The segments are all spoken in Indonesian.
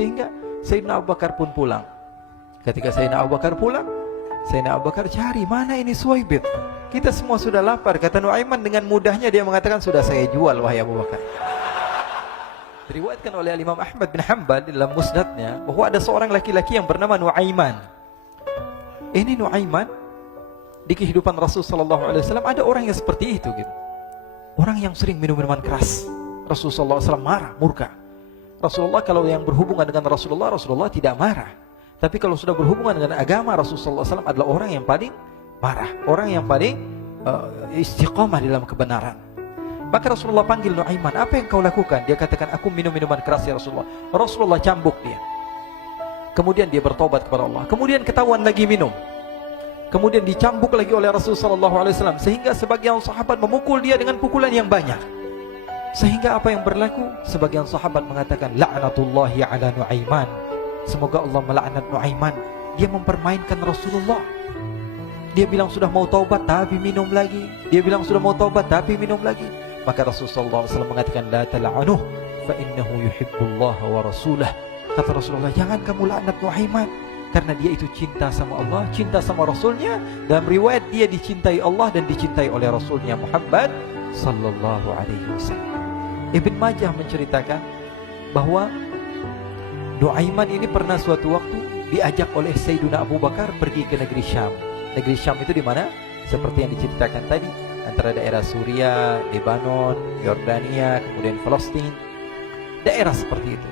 Sehingga Sayyidina Abu Bakar pun pulang. Ketika Sayyidina Abu Bakar pulang, Sayyidina Abu Bakar cari, mana ini Suwaibit? Kita semua sudah lapar. Kata Nuaiman dengan mudahnya dia mengatakan, sudah saya jual wahai Abu Bakar. Diriwayatkan oleh Imam Ahmad bin Hanbal dalam musnadnya bahwa ada seorang laki-laki yang bernama Nuaiman. Ini Nuaiman di kehidupan Rasul sallallahu alaihi wasallam ada orang yang seperti itu gitu. Orang yang sering minum minuman keras. Rasul sallallahu alaihi wasallam marah, murka. Rasulullah kalau yang berhubungan dengan Rasulullah tidak marah. Tapi kalau sudah berhubungan dengan agama, Rasul sallallahu alaihi wasallam adalah orang yang paling marah, orang yang paling istiqomah dalam kebenaran. Maka Rasulullah panggil Nuaiman, apa yang kau lakukan? Dia katakan, aku minum minuman keras ya Rasulullah. Rasulullah cambuk dia. Kemudian dia bertobat kepada Allah. Kemudian ketahuan lagi minum. Kemudian dicambuk lagi oleh Rasul sallallahu alaihi wasallam, sehingga sebagian sahabat memukul dia dengan pukulan yang banyak. Sehingga apa yang berlaku? Sebagian sahabat mengatakan, la'natullahi ala Nuaiman. Semoga Allah melaknat Nuaiman. Dia mempermainkan Rasulullah. Dia bilang sudah mau taubat tapi minum lagi. Dia bilang sudah mau taubat tapi minum lagi. Maka Rasulullah SAW mengatakan, la tal'anuh fa innahu yuhibbullah wa rasulah. Kata Rasulullah, jangan kamu laknat Nuaiman, karena dia itu cinta sama Allah, cinta sama Rasulnya. Dalam riwayat dia dicintai Allah dan dicintai oleh Rasulnya Muhammad sallallahu alaihi wasallam. Ibn Majah menceritakan bahwa Nuaiman ini pernah suatu waktu diajak oleh Sayyidina Abu Bakar pergi ke negeri Syam. Negeri Syam itu di mana? Seperti yang diceritakan tadi, antara daerah Suria, Lebanon, Yordania, kemudian Palestina. Daerah seperti itu.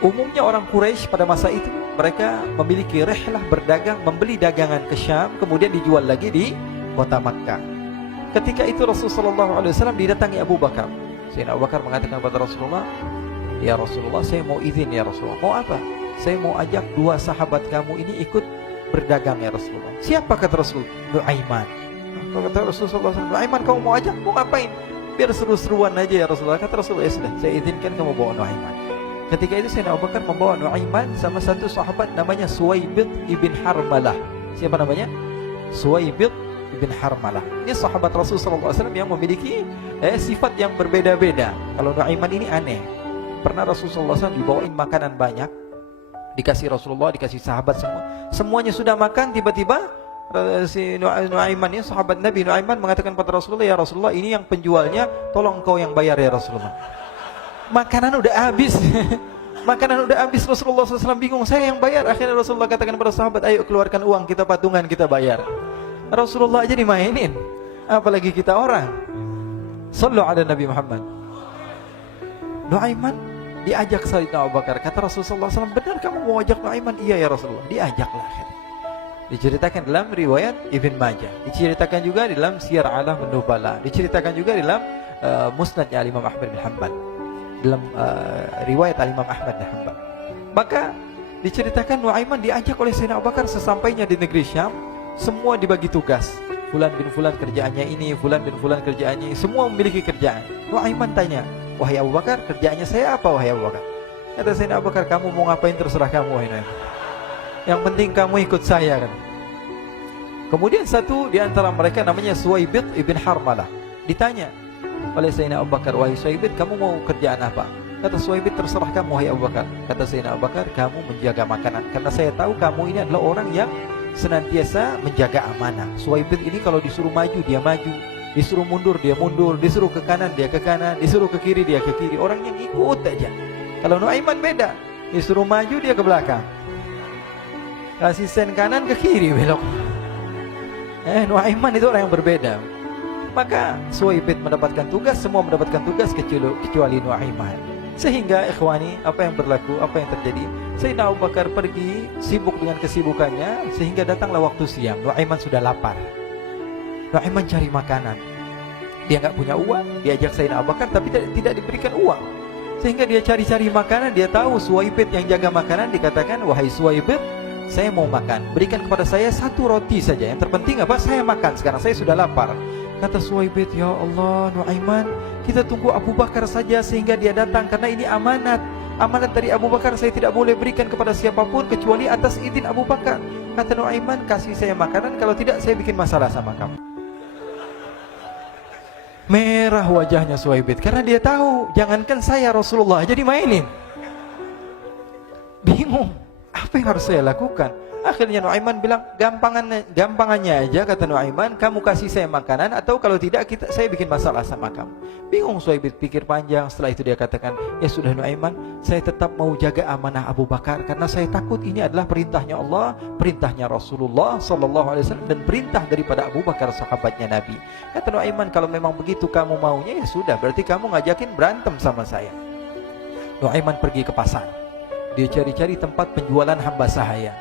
Umumnya orang Quraisy pada masa itu, mereka memiliki rihlah berdagang, membeli dagangan ke Syam, kemudian dijual lagi di kota Makkah. Ketika itu Rasulullah SAW didatangi Abu Bakar. Sayyidina Abu Bakar mengatakan kepada Rasulullah, ya Rasulullah, saya mau izin ya Rasulullah. Mau apa? Saya mau ajak dua sahabat kamu ini ikut berdagang ya Rasulullah. Siapa? Kata Rasul? Nuaiman. Kata Rasulullah, Nuaiman kamu mau ajak? Mau ngapain? Biar seru-seruan aja ya Rasulullah. Kata Rasulullah, ya sudah, saya izinkan kamu bawa Nuaiman. Ketika itu Sayyidina Abu Bakar membawa Nuaiman sama satu sahabat namanya Suwaibit ibn Harmalah. Siapa namanya? Suwaibit ibn Harmalah. Ini sahabat Rasulullah SAW yang memiliki sifat yang berbeda-beda. Kalau Nuaiman ini aneh. Pernah Rasulullah SAW dibawain makanan banyak, dikasih Rasulullah, dikasih sahabat semua. Semuanya sudah makan, tiba-tiba si Nuaiman ini, sahabat Nabi Nuaiman mengatakan kepada Rasulullah, ya Rasulullah, ini yang penjualnya, tolong kau yang bayar ya Rasulullah. Makanan udah habis. Makanan udah habis, Rasulullah SAW bingung, saya yang bayar. Akhirnya Rasulullah katakan kepada sahabat, ayo keluarkan uang, kita patungan, kita bayar. Rasulullah aja dimainin, apalagi kita orang. Sallu ala Nabi Muhammad. Nuaiman diajak Sayyidina Abu Bakar. Kata Rasulullah SAW, benar kamu mau ajak Nuaiman? Iya ya Rasulullah. Diajaklah. Diceritakan dalam riwayat Ibn Majah, diceritakan juga dalam Siyar A'lam An-Nubala, diceritakan juga dalam Musnadnya Imam Ahmad bin Hanbal, dalam riwayat Imam Ahmad bin Hanbal. Maka diceritakan Nuaiman diajak oleh Sayyidina Abu Bakar. Sesampainya di negeri Syam, semua dibagi tugas. Fulan bin Fulan kerjaannya ini, Fulan bin Fulan kerjaannya ini. Semua memiliki kerjaan. Nuaiman tanya, wahai Abu Bakar, kerjaannya saya apa wahai Abu Bakar? Kata Sayyidina Abu Bakar, kamu mau ngapain terserah kamu wahai Nuaiman. Yang penting kamu ikut saya kan. Kemudian satu di antara mereka namanya Suwaibit ibn Harmalah. Ditanya oleh Sayyidina Abu Bakar, wahai Suwaibit, kamu mau kerjaan apa? Kata Suwaibit, terserah kamu wahai Abu Bakar. Kata Sayyidina Abu Bakar, kamu menjaga makanan, karena saya tahu kamu ini adalah orang yang senantiasa menjaga amanah. Suwaibit ini kalau disuruh maju dia maju, disuruh mundur dia mundur, disuruh ke kanan dia ke kanan, disuruh ke kiri dia ke kiri. Orang yang ikut aja. Kalau Nuaiman beda, disuruh maju dia ke belakang, kasih sen kanan ke kiri belok. Nuaiman itu orang yang berbeda. Maka Suwaibit mendapatkan tugas, semua mendapatkan tugas kecuali Nuaiman. Sehingga ikhwani, apa yang berlaku, apa yang terjadi? Sayyidina Abu Bakar pergi sibuk dengan kesibukannya, sehingga datanglah waktu siang. Nuaiman sudah lapar. Nuaiman cari makanan. Dia nggak punya uang, diajak Sayyidina Abu Bakar tapi tidak diberikan uang. Sehingga dia cari-cari makanan, dia tahu Suwaibit yang jaga makanan, dikatakan, wahai Suwaibit, saya mau makan, berikan kepada saya satu roti saja. Yang terpenting apa? Saya makan sekarang, saya sudah lapar. Kata Suwaibit, ya Allah Nuaiman, kita tunggu Abu Bakar saja sehingga dia datang, karena ini amanat. Amanat dari Abu Bakar, saya tidak boleh berikan kepada siapapun kecuali atas izin Abu Bakar. Kata Nuaiman, kasih saya makanan, kalau tidak saya bikin masalah sama kamu. Merah wajahnya Suwaibit, karena dia tahu, jangankan saya Rasulullah jadi mainin. bingung, apa yang harus saya lakukan? Akhirnya Nuaiman bilang, gampangannya aja, kata Nuaiman, kamu kasih saya makanan, atau kalau tidak saya bikin masalah sama kamu. Bingung Suhaib pikir panjang. Setelah itu dia katakan, ya sudah Nuaiman, saya tetap mau jaga amanah Abu Bakar, karena saya takut ini adalah perintahnya Allah, perintahnya Rasulullah SAW, dan perintah daripada Abu Bakar, sahabatnya Nabi. Kata Nuaiman, kalau memang begitu kamu maunya, ya sudah, berarti kamu ngajakin berantem sama saya. Nuaiman pergi ke pasar. Dia cari-cari tempat penjualan hamba sahaya.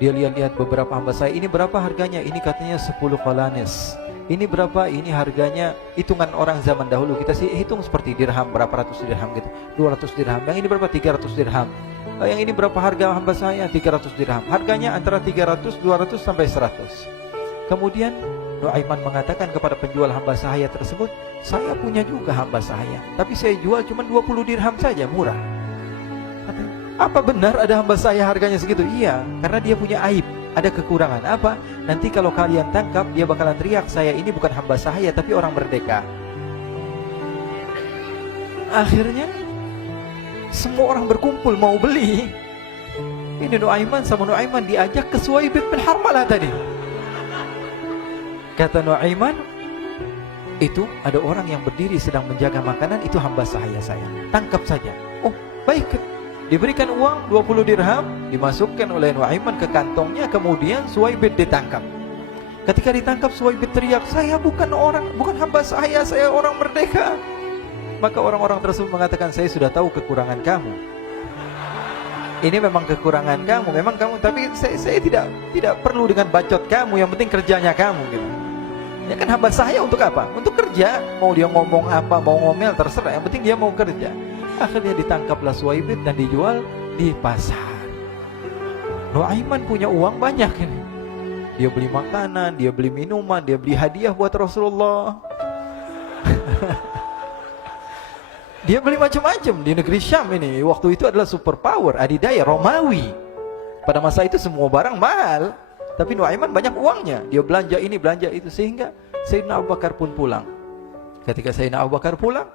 Dia lihat-lihat beberapa hamba sahaya. Ini berapa harganya? Ini katanya 10 qalanis. Ini berapa? Ini harganya, hitungan orang zaman dahulu, kita sih hitung seperti dirham, berapa ratus dirham gitu, 200 dirham. Yang ini berapa? 300 dirham. Yang ini berapa harga hamba sahaya? 300 dirham. Harganya antara 300, 200 sampai 100. Kemudian Nuaiman mengatakan kepada penjual hamba sahaya tersebut, saya punya juga hamba sahaya, tapi saya jual cuma 20 dirham saja, murah. Apa benar ada hamba saya harganya segitu? Iya, karena dia punya aib, ada kekurangan. Apa? Nanti kalau kalian tangkap, dia bakalan teriak, saya ini bukan hamba sahaya, tapi orang merdeka. Akhirnya semua orang berkumpul mau beli. Ini Nuaiman sama Nuaiman diajak ke Suhaib bin Harmalah tadi. Kata Nuaiman, itu ada orang yang berdiri sedang menjaga makanan, itu hamba sahaya saya, tangkap saja. Oh baik. Diberikan uang 20 dirham, dimasukkan oleh Nuaiman ke kantongnya, kemudian Suhaib ditangkap. Ketika ditangkap, Suhaib teriak, saya bukan hamba saya orang merdeka. Maka orang-orang tersebut mengatakan, saya sudah tahu kekurangan kamu. Ini memang kekurangan kamu, memang kamu, tapi saya tidak perlu dengan bacot kamu, yang penting kerjanya kamu gitu. Ya kan hamba saya untuk apa? Untuk kerja. Mau dia ngomong apa, mau ngomel terserah, yang penting dia mau kerja. Akhirnya ditangkaplah Suhaib dan dijual di pasar. Nuaiman punya uang banyak ini. Dia beli makanan, dia beli minuman, dia beli hadiah buat Rasulullah. Dia beli macam-macam di negeri Syam ini. Waktu itu adalah superpower, adidaya Romawi. Pada masa itu semua barang mahal, tapi Nuaiman banyak uangnya. Dia belanja ini, belanja itu, sehingga Sayyidina Abu Bakar pun pulang. Ketika Sayyidina Abu Bakar pulang,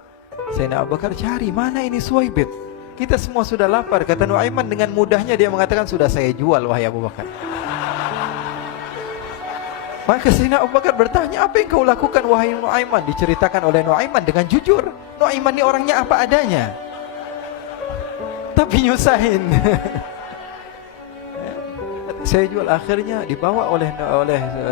Sayyidina Abu Bakar cari, mana ini Suhaib? Kita semua sudah lapar. Kata Nuaiman dengan mudahnya dia mengatakan, sudah saya jual wahai Abu Bakar. Maka Sayyidina Abu Bakar bertanya, apa yang kau lakukan wahai Nuaiman? Diceritakan oleh Nuaiman dengan jujur. Nuaiman ini orangnya apa adanya, tapi nyusahin. Saya jual. Akhirnya dibawa oleh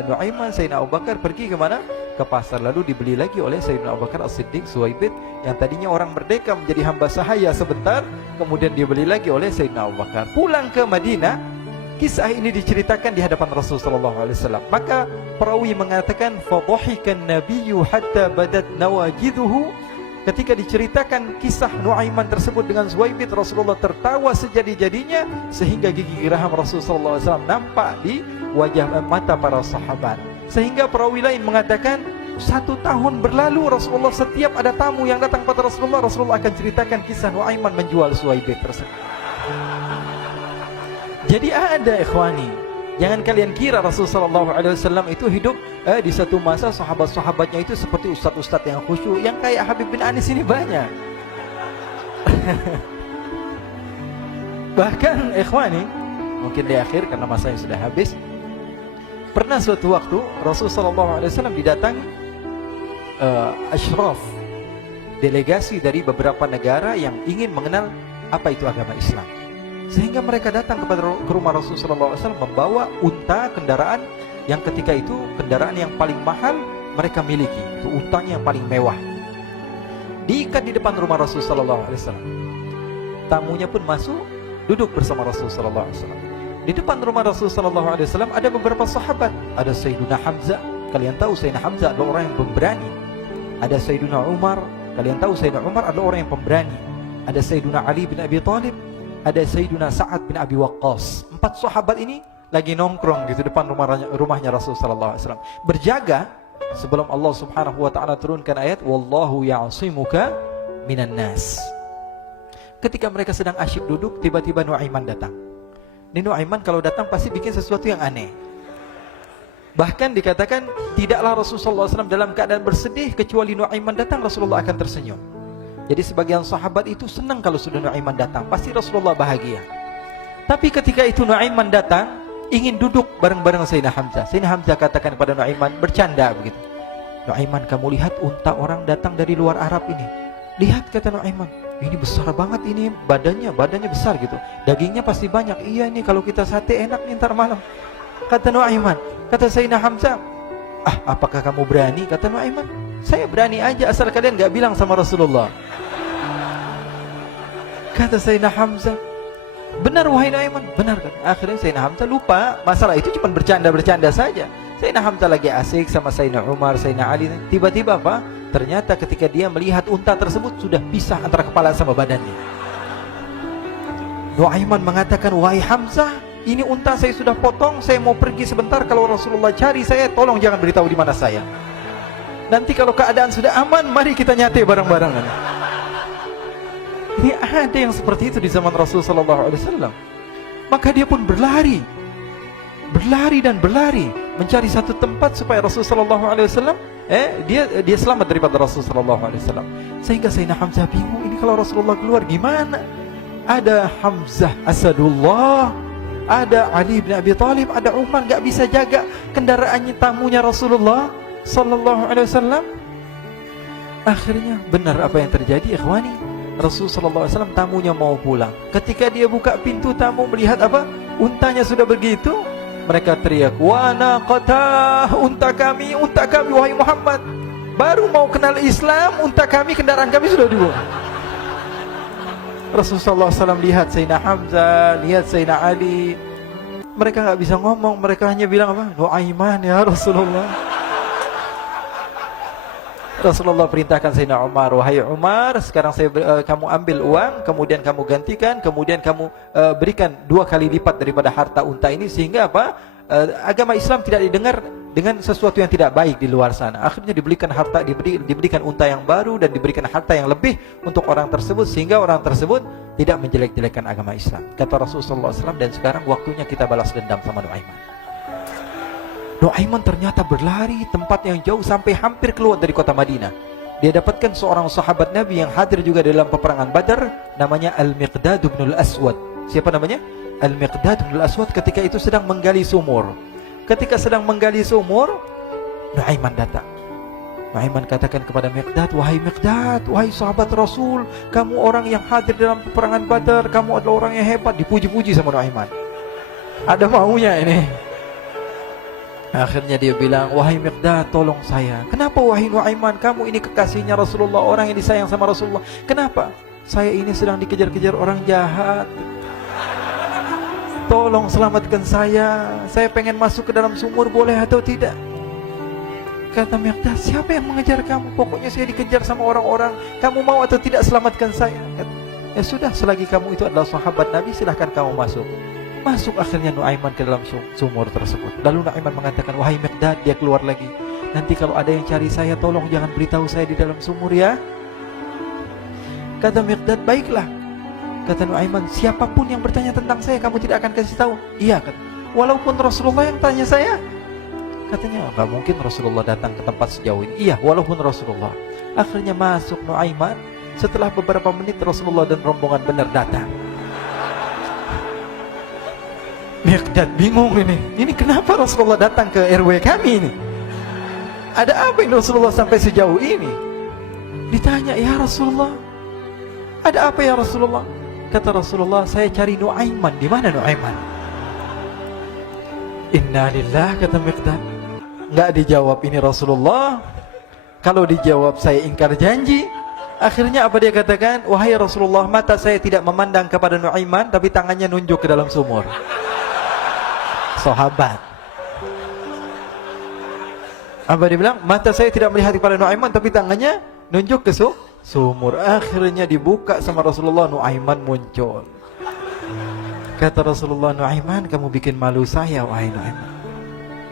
Nuaiman, Sayyidina Abu Bakar pergi ke mana? Ke pasar. Lalu dibeli lagi oleh Sayyidina Abu Bakar As-Siddiq Suhaib, yang tadinya orang merdeka menjadi hamba sahaya sebentar, kemudian dibeli lagi oleh Sayyidina Abu Bakar. Pulang ke Madinah, kisah ini diceritakan di hadapan Rasulullah SAW. Maka perawi mengatakan, fadhahikan nabiyyu hatta badat nawajiduhu. Ketika diceritakan kisah Nuaiman tersebut dengan Suhaib, Rasulullah tertawa sejadi-jadinya, sehingga gigi geraham Rasulullah SAW nampak di wajah mata para sahabat. Sehingga perawi lain mengatakan, 1 tahun berlalu Rasulullah, setiap ada tamu yang datang pada Rasulullah akan ceritakan kisah Nuaiman menjual Suhaib tersebut. Jadi ada ikhwani, jangan kalian kira Rasulullah SAW itu hidup di satu masa sahabat-sahabatnya itu seperti ustadz-ustadz yang khusyuk, yang kayak Habib bin Anis ini banyak. Bahkan ikhwani, mungkin di akhir karena masanya sudah habis, pernah suatu waktu Rasulullah SAW didatangi asyraf, delegasi dari beberapa negara yang ingin mengenal apa itu agama Islam. Sehingga mereka datang ke rumah Rasulullah SAW membawa unta, kendaraan yang ketika itu kendaraan yang paling mahal mereka miliki, itu untanya yang paling mewah. Diikat di depan rumah Rasulullah SAW. Tamunya pun masuk, duduk bersama Rasulullah SAW. Di depan rumah Rasulullah SAW ada beberapa sahabat. Ada Sayyiduna Hamzah. Kalian tahu Sayyidina Hamzah adalah orang yang pemberani. Ada Sayyiduna Umar. Kalian tahu Sayyidina Umar adalah orang yang pemberani. Ada Sayyiduna Ali bin Abi Thalib. Ada Sayyiduna Sa'ad bin Abi Waqqas. 4 sahabat ini lagi nongkrong gitu depan rumahnya Rasulullah SAW, berjaga sebelum Allah Subhanahu wa taala turunkan ayat wallahu ya'simuka minan nas. Ketika mereka sedang asyik duduk, tiba-tiba Nuaiman datang. Ini Nuaiman kalau datang pasti bikin sesuatu yang aneh. Bahkan dikatakan tidaklah Rasulullah SAW dalam keadaan bersedih, kecuali Nuaiman datang Rasulullah akan tersenyum. Jadi sebagian sahabat itu senang kalau sudah Nuaiman datang, pasti Rasulullah bahagia. Tapi ketika itu Nuaiman datang, ingin duduk bareng-bareng Sayyidina Hamzah. Sayyidina Hamzah katakan kepada Nuaiman, bercanda begitu. Nuaiman, kamu lihat unta orang datang dari luar Arab ini. Lihat, kata Nuaiman, ini besar banget ini, badannya besar gitu. Dagingnya pasti banyak. Iya, ini kalau kita sate enak nih ntar malam. Kata Nuaiman. Kata Sayyidina Hamzah, apakah kamu berani? Kata Nuaiman, saya berani aja asal kalian gak bilang sama Rasulullah. Kata Sayyidina Hamzah, benar wahai Nuaiman, benar kan? Akhirnya Sayyidina Hamzah lupa masalah itu, cuma bercanda-bercanda saja. Sayyidina Hamzah lagi asik sama Sayyidina Umar, Sayyidina Ali. Tiba-tiba apa? Ternyata ketika dia melihat unta tersebut sudah pisah antara kepala sama badannya. Nuaiman mengatakan, wahai Hamzah, ini unta saya sudah potong, saya mau pergi sebentar. Kalau Rasulullah cari saya, tolong jangan beritahu di mana saya. Nanti kalau keadaan sudah aman, mari kita nyate bareng-barengan. Ini ada yang seperti itu di zaman Rasulullah SAW. Maka dia pun berlari dan berlari mencari satu tempat supaya Rasulullah SAW dia selamat daripada Rasulullah SAW. Sehingga Sayyidina Hamzah bingung, ini kalau Rasulullah keluar gimana? Ada Hamzah Asadullah, ada Ali bin Abi Thalib, ada Umar, gak bisa jaga kendaraannya, tamunya Rasulullah SAW. Akhirnya benar apa yang terjadi, ikhwani. Rasulullah SAW tamunya mau pulang. Ketika dia buka pintu tamu melihat apa? Untanya sudah begitu. Mereka teriak, wa naqatah, unta kami wahai Muhammad. Baru mau kenal Islam, unta kami, kendaraan kami sudah dibuang. Rasulullah SAW lihat Sayyidina Hamzah, lihat Sayyidina Ali. Mereka gak bisa ngomong, mereka hanya bilang apa? Nuaiman ya Rasulullah. Rasulullah perintahkan Sayyidina Umar, wahai Umar, sekarang kamu ambil uang, kemudian kamu gantikan, kemudian kamu berikan 2 kali lipat daripada harta unta ini, sehingga apa? Agama Islam tidak didengar dengan sesuatu yang tidak baik di luar sana. Akhirnya diberikan harta, diberikan unta yang baru dan diberikan harta yang lebih untuk orang tersebut, sehingga orang tersebut tidak menjelek-jelekan agama Islam. Kata Rasulullah SAW, dan sekarang waktunya kita balas dendam sama Nuaiman. Nuaiman ternyata berlari tempat yang jauh sampai hampir keluar dari kota Madinah. Dia dapatkan seorang sahabat Nabi yang hadir juga dalam peperangan Badar, namanya Al-Miqdad bin Al-Aswad. Siapa namanya? Al-Miqdad bin Al-Aswad ketika itu sedang menggali sumur. Ketika sedang menggali sumur, Nuaiman datang. Nuaiman katakan kepada Miqdad, wahai Miqdad, wahai sahabat Rasul, kamu orang yang hadir dalam peperangan Badar, kamu adalah orang yang hebat. Dipuji-puji sama Nuaiman. Ada maunya ini. Akhirnya dia bilang, wahai Miqdad, tolong saya. Kenapa wahai Nuaiman, kamu ini kekasihnya Rasulullah, orang yang disayang sama Rasulullah. Kenapa? Saya ini sedang dikejar-kejar orang jahat. Tolong selamatkan saya. Saya pengen masuk ke dalam sumur, boleh atau tidak? Kata Miqdad, siapa yang mengejar kamu? Pokoknya saya dikejar sama orang-orang. Kamu mau atau tidak selamatkan saya? Ya sudah, selagi kamu itu adalah sahabat Nabi, silahkan kamu masuk. Masuk akhirnya Nuaiman ke dalam sumur tersebut. Lalu Nuaiman mengatakan, wahai Miqdad, dia keluar lagi. Nanti kalau ada yang cari saya, tolong jangan beritahu saya di dalam sumur ya. Kata Miqdad, baiklah. Kata Nuaiman, siapapun yang bertanya tentang saya, kamu tidak akan kasih tahu. Iya kan? Walaupun Rasulullah yang tanya saya. Katanya, enggak mungkin Rasulullah datang ke tempat sejauh ini. Iya, walaupun Rasulullah. Akhirnya masuk Nuaiman. Setelah beberapa menit Rasulullah dan rombongan benar datang. Miqdad bingung ini. Ini kenapa Rasulullah datang ke RW kami ini? Ada apa ini Rasulullah sampai sejauh ini? Ditanya, ya Rasulullah, ada apa ya Rasulullah? Kata Rasulullah, saya cari Nuaiman. Di mana Nuaiman? Innalillah, kata Miqdad. Enggak dijawab ini Rasulullah. Kalau dijawab saya ingkar janji. Akhirnya apa dia katakan? Wahai Rasulullah, mata saya tidak memandang kepada Nuaiman, tapi tangannya nunjuk ke dalam sumur. Sahabat. Apa dia bilang? Mata saya tidak melihat kepada Nuaiman, tapi tangannya nunjuk ke sumur. Akhirnya dibuka sama Rasulullah, Nuaiman muncul. Kata Rasulullah, Nuaiman, kamu bikin malu saya, wahai Nuaiman.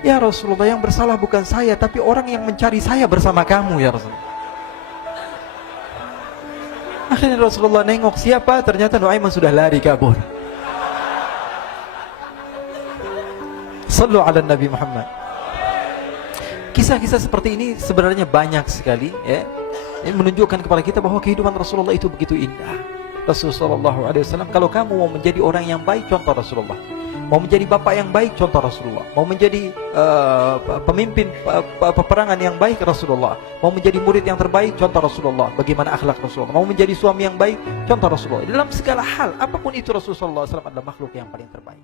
Ya Rasulullah, yang bersalah bukan saya, tapi orang yang mencari saya bersama kamu ya Rasulullah. Akhirnya Rasulullah nengok siapa, ternyata Nuaiman sudah lari kabur. Sallu ala Nabi Muhammad. Kisah-kisah seperti ini sebenarnya banyak sekali ya. Ini menunjukkan kepada kita bahwa kehidupan Rasulullah itu begitu indah. Rasulullah SAW, kalau kamu mau menjadi orang yang baik, contoh Rasulullah. Mau menjadi bapak yang baik, contoh Rasulullah. Mau menjadi pemimpin peperangan yang baik, Rasulullah. Mau menjadi murid yang terbaik, contoh Rasulullah. Bagaimana akhlak Rasulullah. Mau menjadi suami yang baik, contoh Rasulullah. Dalam segala hal, apapun itu, Rasulullah SAW adalah makhluk yang paling terbaik.